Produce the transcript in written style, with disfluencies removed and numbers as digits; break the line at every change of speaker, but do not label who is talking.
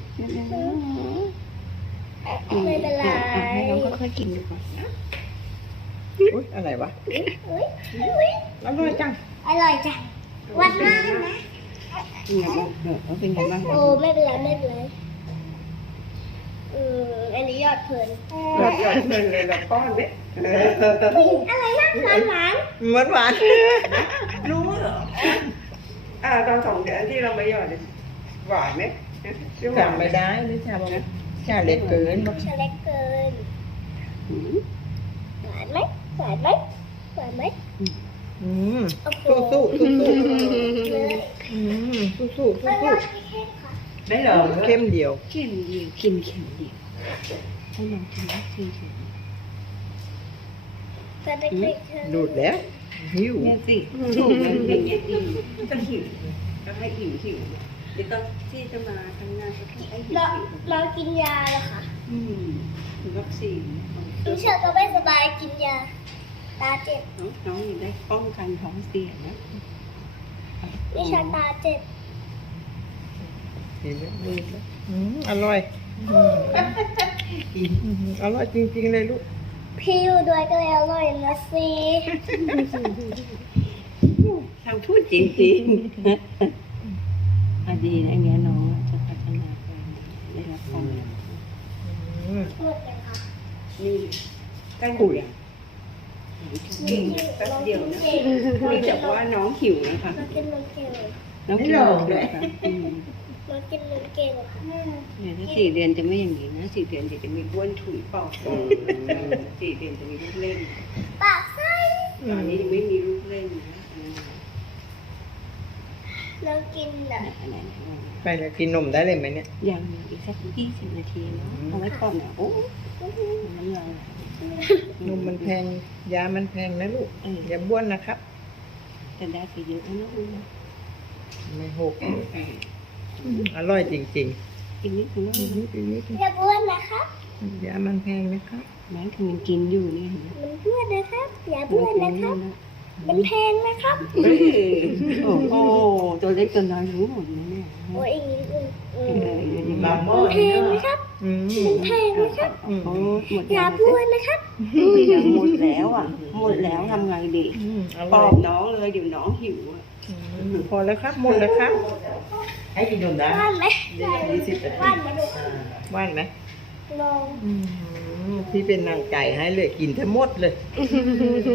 ไม่เป็นไร
ให้น้องค่อยๆกินดูก่อนนะ
อุ๊ยอะไรวะ
อุ๊ยอุ๊ย
อร่อยจัง
อร่อยจังวันหน้านะ
เป็นไงบ้างเป็นไงบ้าง
โอ้ไม่เป็นไรไม่เป็นไรอันนี้ยอดเพลิน
หยอดเพลินเลยละป้อนเด็
อะไรนะหวานหวาน
หวานหวาน
รู้เหรอตอน2 เดือนที่เราไปหยอดหวานไหม
จำไม่ได้หรือชาบอกชาเล็กเกินบอก
ชาเล็กเกินหวานไหมหวานไหมหวานไหม
อืม
โอ้โห
สู้สู้สู้สู้
เลย
อืมสู้สู้สู้
ไม่
สู้
ว่าพี่เข้มค่ะ
ได้เหรอ
เข้มเดียว
เค็มเดียวกินเค็มเดียวให้น้องกินนะกินเค็ม
จะเด็กๆเธอ
ดูดแล้วหิว
เนี่ยสิถูกเลยอย่างเงี้ยดีก็หิวก็ให้หิวเดี๋ยวตอนที่จะมาทำงานก็ต้องให้หิว
เรากินยาแล้วค่ะ
วัคซีน
พี่เชอร์ก็ไม่สบายกินยาตาเจ็บ
น้องอยู่ได้ป้องกันท้องเสียนะ
พี่เชอร์ตาเจ็บ
เห็นแล้วดูดแล้วอร่อยอร่อยจริงๆเลยลูก
พี่อยู่ด้วยก็เลยอร่อยนะสิ
ทำพูดจริงๆดีนะเงี้ยน้องจะพัฒนาไปได้รับความ
หมดเลยค่ะ
นี่ใกล้หมดยังเก่งแป๊บเดียวนะนี่แต่ว่าน้องหิวนะคะ
เรากินนมเก่ง
น้องหิวเลยค่ะ
เรากินนมเก่งค่ะ
เนี่ยถ้า4 เดือนจะไม่อย่างนี้นะ4 เดือนจะมีบ้วนถุยปอก4 เดือนจะมีลูกเล่น
ปากไส้
ตอนนี้ยังไม่มีลูกเล่นนะ
เรากินอ่ะ
อะไร
ไปแล้วกินนมได้เลยไหมเนี่ย
ยังอีกสัก20 นาทีเนาะเอาไว้ก่อนนะโอ้น้ำลาย
นมมันแพงยามันแพงนะลูกอย่าบ้วนนะครับ
แต่ได้ไปเยอะนะ
ไม่หกอร่อยจริง
อีกนิดนึง
ๆอีกนิดอีกนิด
อย่าบ้วนนะครับ
ยามันแพงนะครับ
แม้คือมันกินอยู่นี่
มันบ้วนนะครับ อย่าบ้วนนะครับ มันแพงนะครับ
โอ้โหตัวเล็กตัวน้อยรู้หมดเลยเนี่ย
โอ้ยอีกนิดนึง
มัน
แพงนะครับ มันแพงนะครับ
โอ้หมด
อย่าบ้วนนะครับ
หมดแล้วอ่ะหมดแล้วทำไงดี
อ
ป
ร่
อ
อย
บน้องเลยเดี๋ยวน้องหิวอ่ะ
พอแล้วครับหมดแล้วครับ ให้กินนมได้
บ้านไหม บ้านมาดู
ว่านไหม
ลอง
พี่เป็นนางไก่ให้เลยกินทั้งหมดเลย